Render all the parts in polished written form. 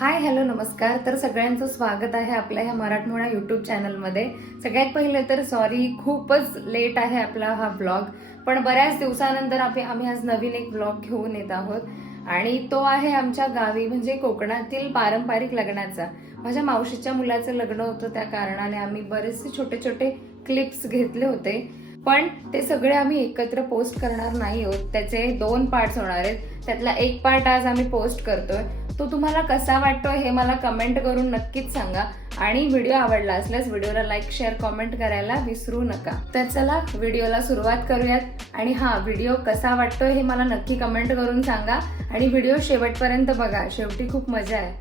Hi hello नमस्कार. तर सगळ्यांचं स्वागत आहे आपल्या ह्या मराठमोळा यूट्यूब चॅनलमध्ये. सगळ्यात पहिले तर सॉरी, खूपच लेट आहे आपला हा व्लॉग, पण बऱ्याच दिवसानंतर आम्ही आज नवीन एक व्लॉग घेऊन येत आहोत आणि तो आहे आमच्या गावी म्हणजे कोकणातील पारंपरिक लग्नाचा. माझ्या मावशीच्या मुलाचं लग्न होतं, त्या कारणाने आम्ही बरेचसे छोटे छोटे क्लिप्स घेतले होते, पण ते सगळे आम्ही एकत्र पोस्ट करणार नाही आहोत. त्याचे 2 पार्ट्स होणार आहेत. त्यातला एक पार्ट आज आम्ही पोस्ट करतोय. तो तुम्हाला कसा वाटतोय हे मला कमेंट करून नक्कीच सांगा आणि व्हिडिओ आवडला असल्यास व्हिडिओला लाईक शेअर कमेंट करायला विसरू नका. तर चला व्हिडिओला सुरुवात करूयात. आणि हा व्हिडिओ कसा वाटतोय हे मला नक्की कमेंट करून सांगा आणि व्हिडिओ शेवटपर्यंत बघा, शेवटी खूप मजा आहे.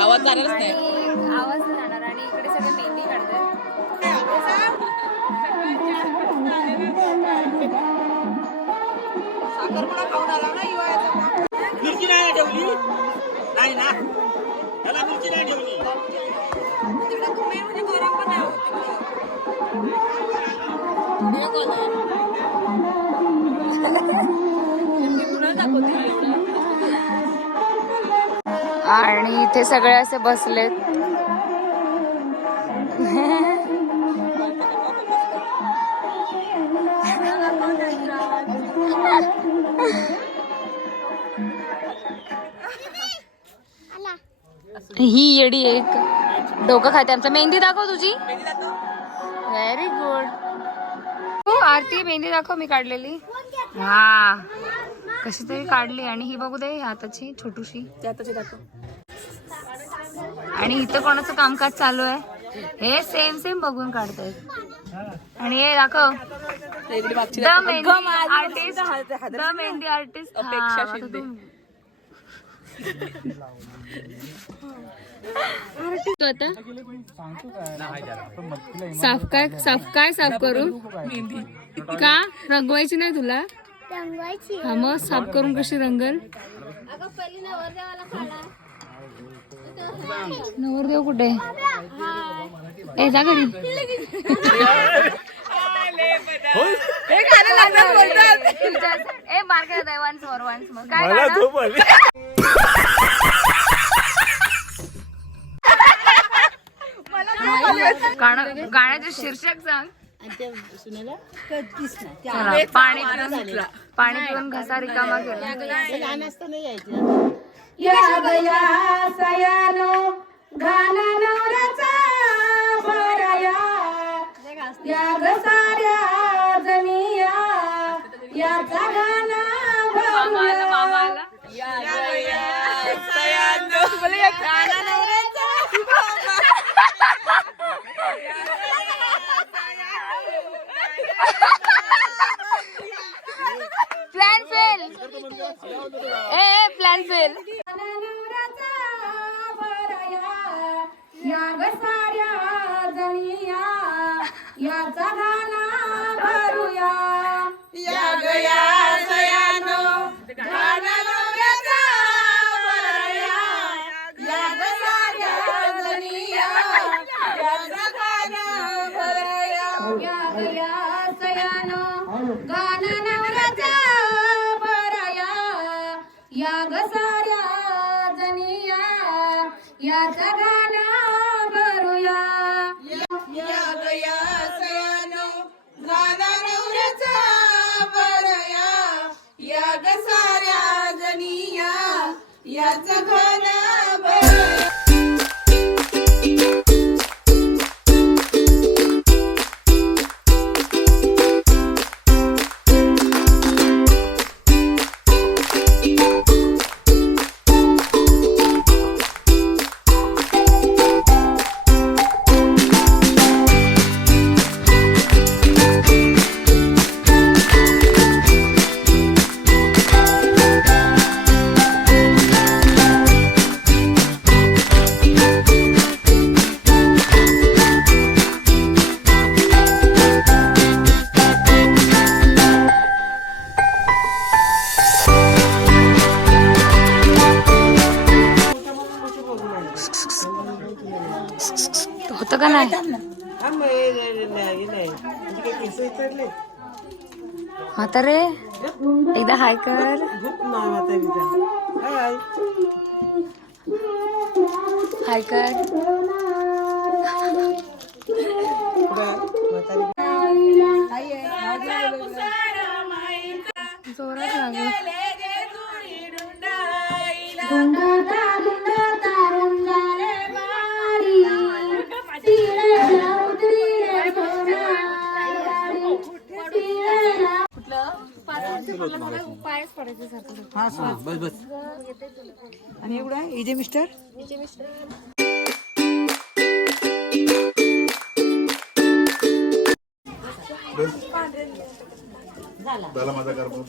आवाज जाणारच नाही. आवाज जाणार आणि इकडे सगळे मेहंदी काढतात. साखरपुडा खाऊन आला ना हिवाळ्याचा. मिरची नाही ठेवली नाही ना, त्याला मिरची नाही ठेवली. तिकडे तुम्ही म्हणजे गरम पण नाही होत. आणि इथे सगळे असे बसलेत. ही येडी एक डोकं खाते आमचं. मेहंदी दाखव तुझी. Very good. हो आरती, मेहंदी दाखव मी काढलेली. हा कशी तरी काढली. आणि ही बघू दे हाताची छोटूशी. आणि इथं कोणाचं कामकाज चालू आहे हे सेम सेम बघून काढतायत. आणि हे दाखव द मेहंदी आर्टिस्ट अपेक्षा शिंदे. आता साफ करू का? रंगवायची नाही तुला? हा मग साफ करून कशी रंगल? नवरदेव कुठे? ए जा घरी. ए मार्केट आहे वन्स मोर काय गाण्याचे शीर्षक सांग. पाणी पिऊन घसा रिकामा केला. Plan fail. ए प्लॅन फेल. या ग साऱ्या जणिया याचा गाणा भरूया. या ग या सयानो गाणा नवऱ्याचा भरूया. या ग साऱ्या जणिया याचा गाणा भरूया. या ग या सयानो गाणा नवऱ्याचा भरूया. या ग साऱ्या जणिया याचा गाणा भरूया. या ग या सयानो गाणा नवऱ्याचा भरूया. या ग साऱ्या जणिया याचा गाणा भरूया. होतं का नाही म्हातारे एकदा हाय कर हाय कर जोरात लागलं पायच पडायचे सारखं बस बस आणि एवढा इजे मिस्टर त्याला माझा करतो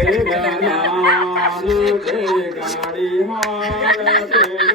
गणान ते गाडी हार ते